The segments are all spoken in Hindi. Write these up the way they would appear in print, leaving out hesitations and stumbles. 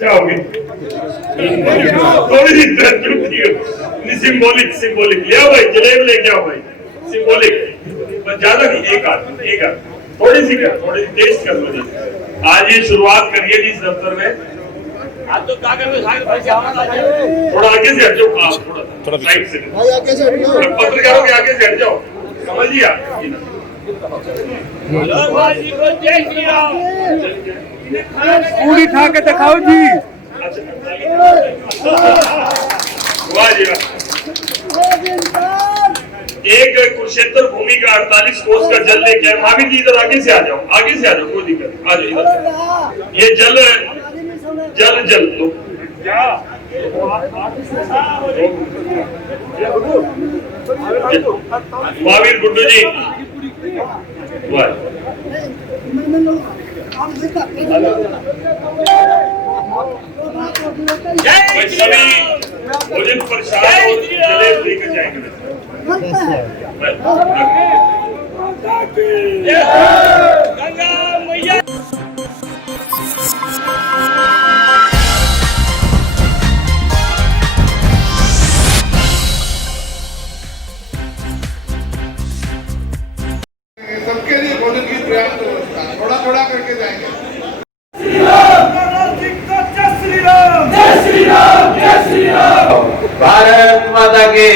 जाओगे थोड़ी सी सिंबॉलिक सिंबॉलिक ले आओ भाई, जलेब लेके आओ भाई, सिंबॉलिक बस, ज्यादा नहीं, एक हाथ थोड़ी सी कर, थोड़ी सी टेस्ट कर लो जी। आज ये शुरुआत करिए जी इस दफ्तर में। आज तो क्या कर, थोड़ा आगे से हट जाओ, थोड़ा साइड से, पत्रकारों के आगे से हट जाओ, समझिए। पूरी खा के दिखाओ जी। वाह जी वाह। एक कुरुक्षेत्र भूमि का 48 कोस का जल लेके आए। महावीर जी इधर आगे से आ जाओ, आगे से आ जाओ, कोई दिक्कत नहीं, आ जाओ इधर। ये जल जल जल लो। महावीर गुड्डू जी सभी भोजन प्रसाद और जलेब लेकर जाएंगे। गंगा मैया सबके लिए भोजन की पर्याप्त व्यवस्था, थोड़ा थोड़ा करके जाएंगे। भारत माता की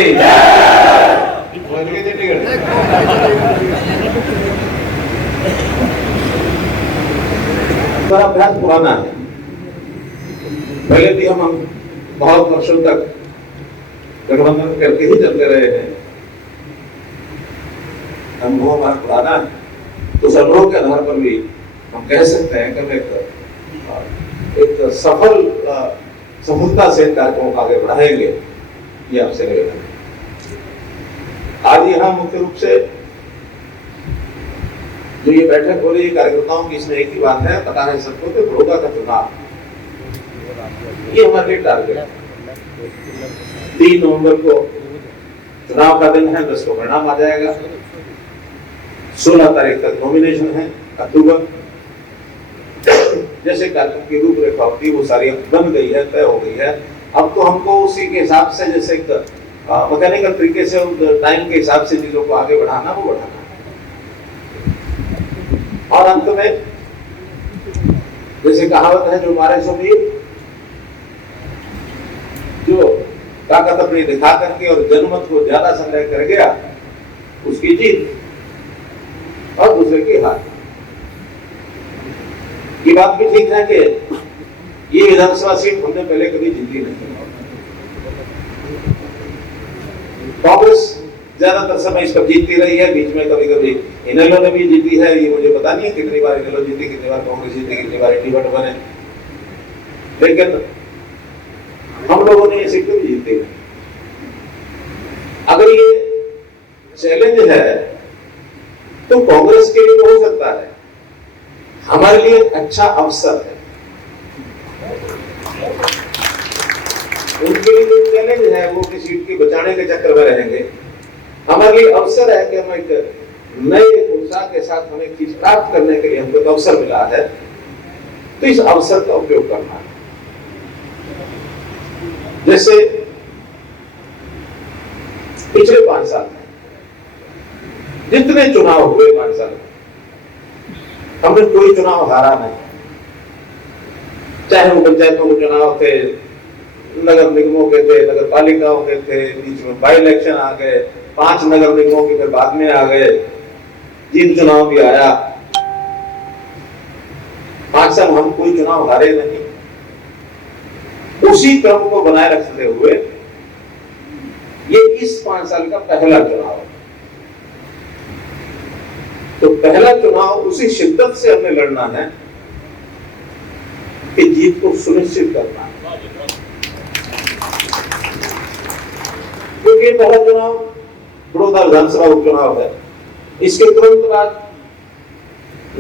हमारा अभ्यास पुराना है। पहले भी हम बहुत वर्षों तक गठबंधन करके ही चलते रहे हैं। अनुभव हमारा पुराना है, तो अनुभव के आधार पर भी हम कह सकते हैं कि एक सफलता से कार्यक्रमों को आगे बढ़ाएंगे, ये आपसे निवेदन है। आज यहाँ मुख्य रूप से जो ये बैठक हो रही है कार्यकर्ताओं की, इसमें एक ही बात है, पता है सबको कि बड़ौदा का चुनाव ये हमारे लिए टारगेट है। 3 नवंबर को चुनाव का दिन है, 10 को परिणाम आ जाएगा, 16 तारीख तक नॉमिनेशन है, अक्टूबर जैसे कार्यक्रम की रूपरेखा होती है वो सारी बन गई है, तय हो गई है। अब तो हमको उसी के हिसाब से, जैसे मैकेनिकल तरीके से टाइम के हिसाब से चीजों को आगे बढ़ाना, वो बढ़ाना है। और अंत में जैसे कहावत है, जो मारे सो भी, जो ताकत अपनी दिखा करके और जनमत को ज्यादा संग्रह कर गया, उसकी जीत और दूसरे की हार। ये बात भी ठीक है कि ये विधानसभा सीट हमने पहले कभी जीती नहीं। कांग्रेस ज्यादातर समय इस पर जीतती रही है, बीच में कभी कभी इनेलो ने भी जीती है। ये मुझे पता नहीं है कितनी बार इनेलो जीती, कितनी बार कांग्रेस जीती, कितनी बार इंडिपेंडेंट बने, लेकिन हम लोगों ने ये सीट कभी जीती नहीं। अगर ये चैलेंज है तो कांग्रेस के लिए हो सकता है, हमारे लिए अच्छा अवसर है। उनके लिए जो चैलेंज है वो किसी सीट के बचाने के चक्कर में रहेंगे। हमारे लिए अवसर है कि हम एक नए उत्साह के साथ हमें चीज प्राप्त करने के लिए हमको एक अवसर मिला है, तो इस अवसर का उपयोग करना है। जैसे पिछले 5 साल में जितने चुनाव हुए 5 साल में, हमने कोई चुनाव हारा नहीं। चाहे वो पंचायतों के चुनाव थे, नगर निगमों के थे, नगर पालिकाओं के थे, बीच में बाई इलेक्शन आ गए, 5 नगर निगमों के फिर बाद में आ गए, जीत चुनाव भी आया। 5 साल हम कोई चुनाव हारे नहीं। उसी क्रम को बनाए रखते हुए ये इस 5 साल का पहला चुनाव है। तो पहला चुनाव उसी शिद्दत से हमें लड़ना है कि जीत को सुनिश्चित करना है। क्योंकि पहला चुनाव बड़ौदा विधानसभा उपचुनाव है, इसके तुरंत बाद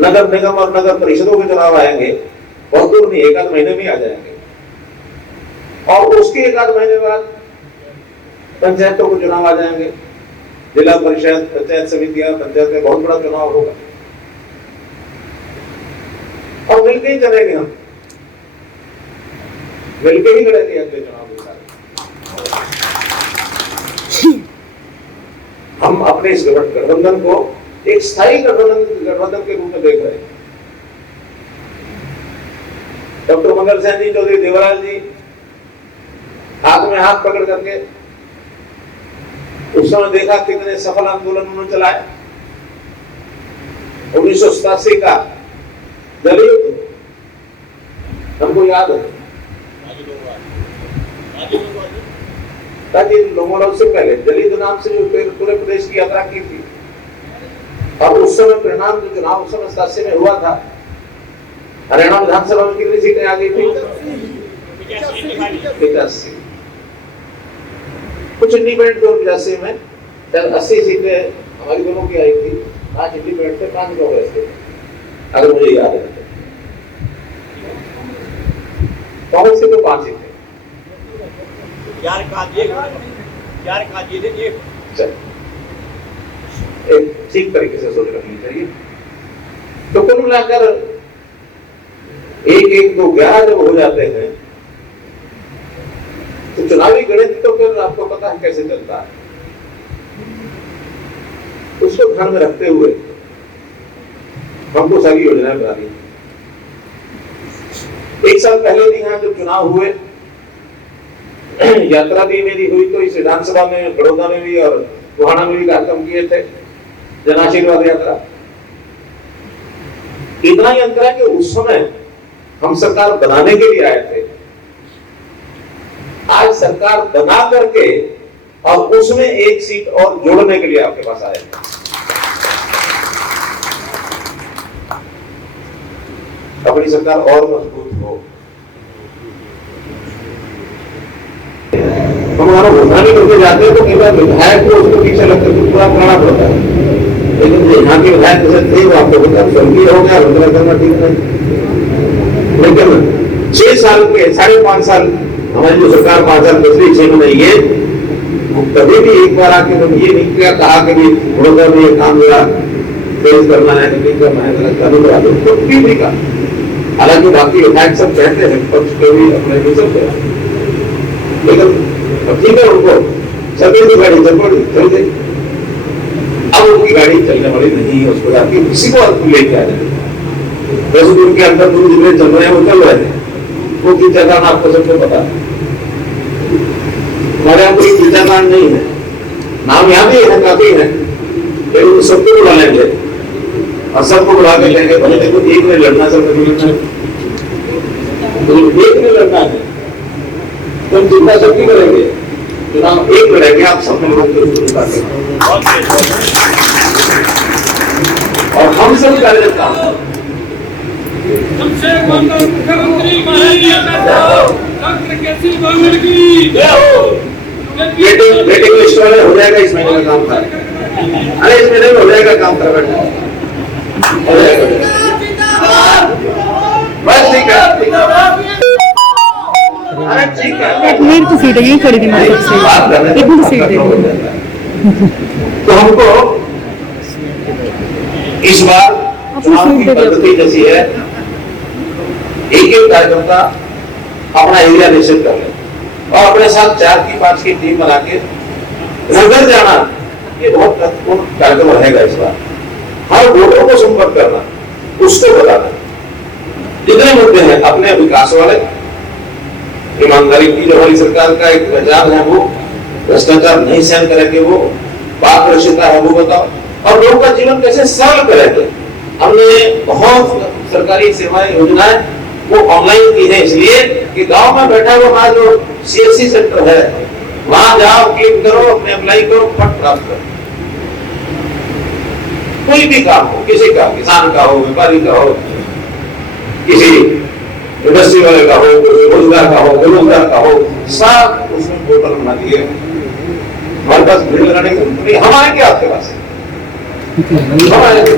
नगर निगम और नगर परिषदों के चुनाव आएंगे, बहुत दूर नहीं, 1 आध महीने में आ जाएंगे। और उसके 1 आध महीने बाद पंचायतों के चुनाव आ जाएंगे, जिला परिषद, पंचायत समितियां, पंचायत में बहुत बड़ा चुनाव होगा और मिलकर ही चलेंगे हम। मिलकर ही लड़ेंगे अगले चुनाव के साथ। हम अपने इस गठबंधन को एक स्थायी गठबंधन के रूप में देख रहे हैं। डॉक्टर मंगल सेन जी, चौधरी देवराज जी हाथ में हाथ पकड़ करके उस समय देखा कितने सफल आंदोलन उन्होंने चलाए। 1987 का दलित हमको याद है, लोगों से पहले दलित नाम से जो पूरे प्रदेश की यात्रा की थी। अब उस समय परिणाम जो चुनाव उस समय 87 में हुआ था, हरियाणा विधानसभा में कितनी सीटें आ गई थी? 85। कुछ इंडिपेंडेंट 85 में 80 सीटें हमारी दोनों की आई थी। 5 इंडिपेंडेंट थे, 5 कांग्रेस थे, अगर मुझे याद है। कांग्रेस के तो 5 ही थे। एक ठीक तरीके से सोच रखनी चाहिए। तो कुल मिलाकर 1-1-2-11 जब हो जाते हैं तो चुनावी गणित तो फिर आपको पता है कैसे चलता है। उसको ध्यान में रखते हुए हमको सारी योजनाएं बनानी। एक साल पहले भी यहाँ जब चुनाव हुए, यात्रा भी मेरी हुई, तो इस विधानसभा में, बड़ौदा में भी और गोहाना में भी कार्यक्रम किए थे, जन आशीर्वाद यात्रा। इतना ही अंतर है कि उस समय हम सरकार बनाने के लिए आए थे, आज सरकार बना करके और उसमें एक सीट और जोड़ने के लिए आपके पास आए थे। अपनी सरकार और मजबूत हो। हमारा घुमाने करके जाते हैं तो कई बार विधायक को उसको पीछे लगकर पूरा कराना पड़ता है, लेकिन जो यहाँ के विधायक जैसे थे वो आपको पता स्वर्गीय हो गया, रुद्रा करना ठीक नहीं। लेकिन 6 साल के 5.5 साल हमारी जो सरकार 5 साल पिछले 6 महीने ये कभी भी एक बार आके उन्होंने ये नहीं किया, कहा कि बड़ौदा में ये काम मेरा तेज करना है, नहीं करना है, चालू करा दो, तो क्यों नहीं कहा। हालांकि बाकी विधायक सब कहते हैं, पक्ष के भी अपने भी सब, लेकिन ठीक है, उनको चलने की गाड़ी चल पड़ी, चल गई। अब उनकी गाड़ी चलने वाली नहीं है, उसको जाके किसी को लेके आ जाए। वैसे तो उनके अंदर दूर जितने चल रहे हैं वो चल रहे हैं, वो कीचड़दान आपको सबको पता है। हमारे यहाँ कोई कीचड़दान नहीं है, नाम यहाँ भी है, काफी है, लेकिन सबको बुला लेंगे और सबको बुला के लेंगे। भले देखो एक में लड़ना, सब एक में लड़ना है, तुम जितना सबकी करेंगे, चुनाव एक लड़ेंगे, आप सब मिलकर और हम सब कार्यकर्ता वेटिंग लिस्ट वाले हो जाएगा इस महीने में काम कर। अरे इस महीने में हो जाएगा काम कर बैठा, हो जाएगा बस। ठीक है, अरे ठीक है, मेरी तो सीट है, यही खड़ी थी मैं सबसे, एक मिनट सीट दे दो। तो हमको इस बार चुनाव की पद्धति जैसी है, एक कार्यकर्ता अपना एरिया निश्चित कर ले और अपने साथ 4 की 5 की टीम बना के घर जाना, ये बहुत महत्वपूर्ण कार्यक्रम रहेगा इस बार। हर वोटरों को संपर्क करना, उसको बताना जितने मुद्दे हैं अपने विकास वाले, ईमानदारी की जो हमारी सरकार का एक पहचान है, वो भ्रष्टाचार नहीं सहन करेंगे, वो पारदर्शिता है वो बताओ, और लोगों का जीवन कैसे सरल करेंगे। हमने बहुत सरकारी सेवाएं योजनाएं वो ऑनलाइन की है, इसलिए कि गांव में बैठा हुआ हमारा जो सीएससी सेंटर है, वहां जाओ, क्लिक करो, अपने अप्लाई करो, फट प्राप्त करो। कोई भी काम हो, किसी का, किसान का हो, व्यापारी का हो, किसी इंडस्ट्री वाले का हो, रोजगार का हो, बेरोजगार का हो, सब उसमें पोर्टल बना दिए। हमारे पास भीड़ लगाने की, हम आएंगे आपके पास, हम आएंगे,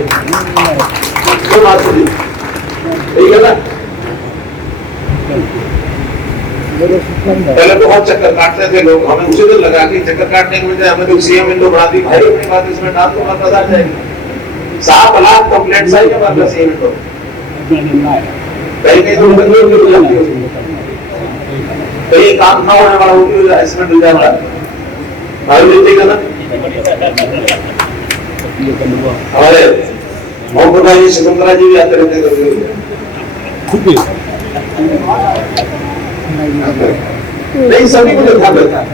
ठीक है ना। पहले बहुत चक्कर काटते थे लोग, हमें उसी दिन लगा कि चक्कर काटने के बजाय हमें तो सीएम विंडो बना दी। भाई अपनी बात इसमें डाल दो, प्रधान जाएगी 7 लाख कंप्लेंट्स आई हमारे पास सीएम विंडो, कहीं कहीं तो तो ये काम ना होने वाला वो एक्सीडेंट हो जाता है, देखिएगा ना हमारे ओम प्रकाश जी शकुंतला जी भी आते रहते नहीं, सभी को ध्यान रखना है।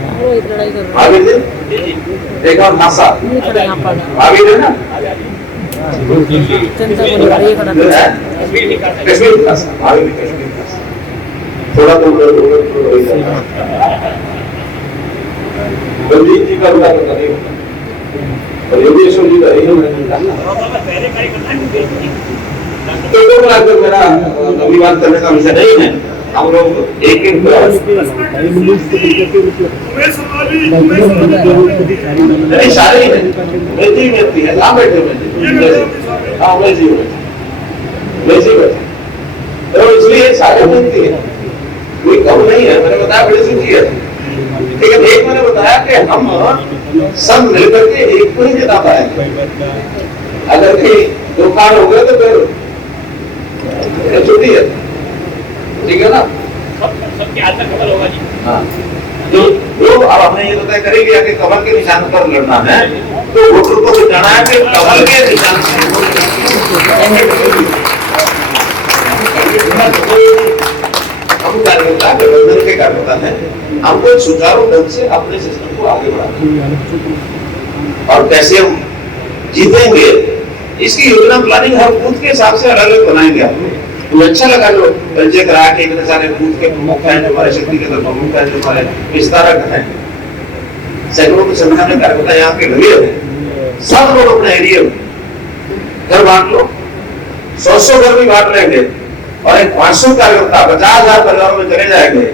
आगे दे एक और नासा आगे दे ना कश्मीर का आगे भी कश्मीर का थोड़ा तो हो जाता है। बलजीत जी का उल्टा करता नहीं होता और योगेश्वर जी का यही तो मेरा अभिवाद करने का विषय नहीं है। हम लोग एक एक नहीं सारे ही है व्यक्ति है कहाँ बैठे हाँ वैसे बैठे तो इसलिए सारे व्यक्ति है, कोई कम नहीं है। मैंने बताया बड़ी सी चीज है, लेकिन एक मैंने बताया कि हम सब मिलकर के एक को ही जिता पाएंगे। अगर कहीं दो कार हो गए तो फिर छुट्टी है, ठीक है ना। सबके हाथ में कमल होगा जी। हाँ जो अब हमने ये तो तय करेंगे कि कमल के निशान पर लड़ना है, तो वोटर को बताना है कि कमल के निशान हम कार्यकर्ता गठबंधन के कार्यकर्ता हैं, हमको सुचारू ढंग से अपने सिस्टम को आगे बढ़ाना और कैसे हम जीतेंगे इसकी योजना प्लानिंग हर बूथ के हिसाब से अलग अलग बनाएंगे। आपको तो अच्छा लगा जो परिचय कराया कि इतने सारे बूथ के प्रमुख हैं, जो हमारे शक्ति के प्रमुख हैं, जो हमारे विस्तारक हैं, सैकड़ों की संख्या में कार्यकर्ता यहाँ के लगे हैं। सब लोग अपने एरिया में घर बांट लो, 100 घर भी बांट लेंगे और एक 500 कार्यकर्ता 50,000 परिवारों में चले जाएंगे।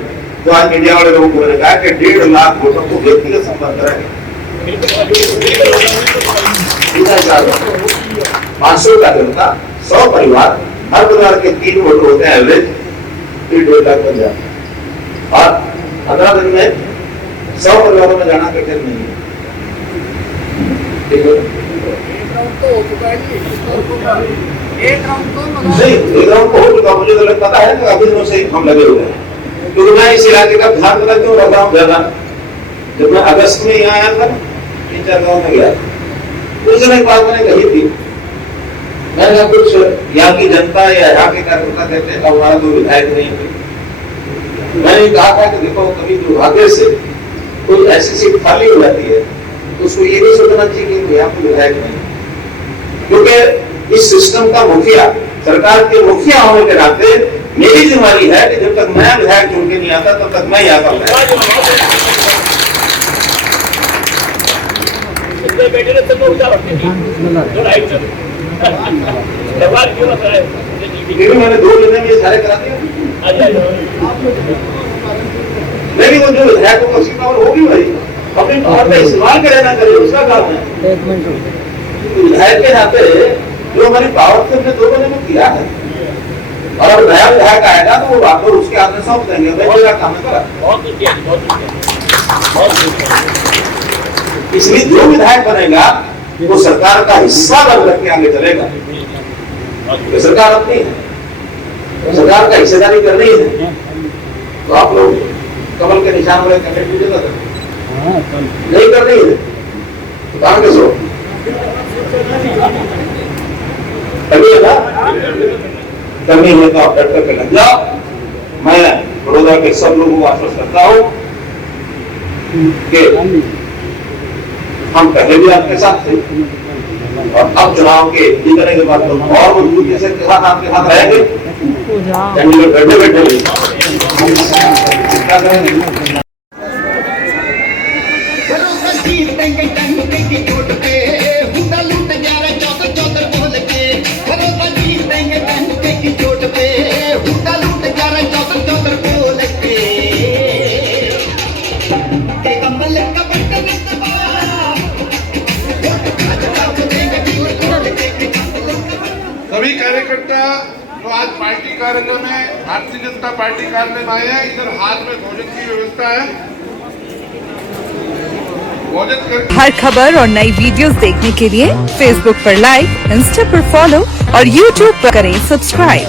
तो आज मीडिया वाले लोगों को कहा कि 1.5 लाख वोटों को व्यक्तिगत संपर्क करेंगे। 500 कार्यकर्ता 100 परिवार, हर परिवार के 3 वोटर होते हैं एवरेज, 1.5 लाख बन जाते हैं और 15 दिन में 100 परिवारों में जाना कठिन नहीं है। ठीक है एक राउंड तो हो चुका, मुझे तो पता है कि अभी दिनों से हम लगे हुए हैं, क्योंकि मैं इस इलाके का ध्यान पता क्यों रख रहा हूँ ज्यादा। जब मैं अगस्त में यहाँ आया था 3-4 गाँव में गया, उस समय एक बात मैंने कही थी, मैंने कहा कुछ यहाँ की जनता या यहाँ के कार्यकर्ता कहते हैं हमारा तो विधायक नहीं है। मैंने कहा था कि देखो कभी दुर्भाग्य से कोई ऐसी सीट खाली हो जाती है तो उसको ये नहीं सोचना चाहिए कि यहाँ कोई विधायक नहीं, क्योंकि इस सिस्टम का मुखिया, सरकार के मुखिया होने के नाते मेरी जिम्मेदारी है कि जब तक मैं विधायक चुन के नहीं आता तब तक मैं यहाँ पर मैंने 2 महीने में ये सारे करा दिया। नहीं वो जो विधायक को उसकी पावर होगी भाई, अपनी पावर का इस्तेमाल करे ना करे उसका काम है। विधायक के नाते जो हमारी पावर से हमने 2 महीने में किया है और अब नया विधायक आएगा तो वो बात उसके हाथ में सौंप देंगे, मेरा काम करा। इसलिए जो विधायक बनेगा वो सरकार का हिस्सा बन करके आगे चलेगा। तो सरकार अपनी है, सरकार का हिस्सेदारी करनी है, तो आप लोग कमल के निशान वाले कैंडिडेट नहीं करनी है तो कांग्रेस हो करनी है तो आप डट करके लग जाओ। मैं बड़ौदा के सब लोगों को आश्वस्त करता हूँ कि हम पहले भी आपके साथ थे और अब चुनाव के जीतने के बाद तो और मजबूती से आपके साथ रहेंगे। बैठे बैठे सभी कार्यकर्ता जो आज पार्टी कार्यालय में भारतीय जनता पार्टी कार्यालय में आए हैं, इधर हाथ में भोजन की व्यवस्था है, भोजन कर। हर खबर और नई वीडियोस देखने के लिए फेसबुक पर लाइक, इंस्टा पर फॉलो और यूट्यूब पर करें सब्सक्राइब।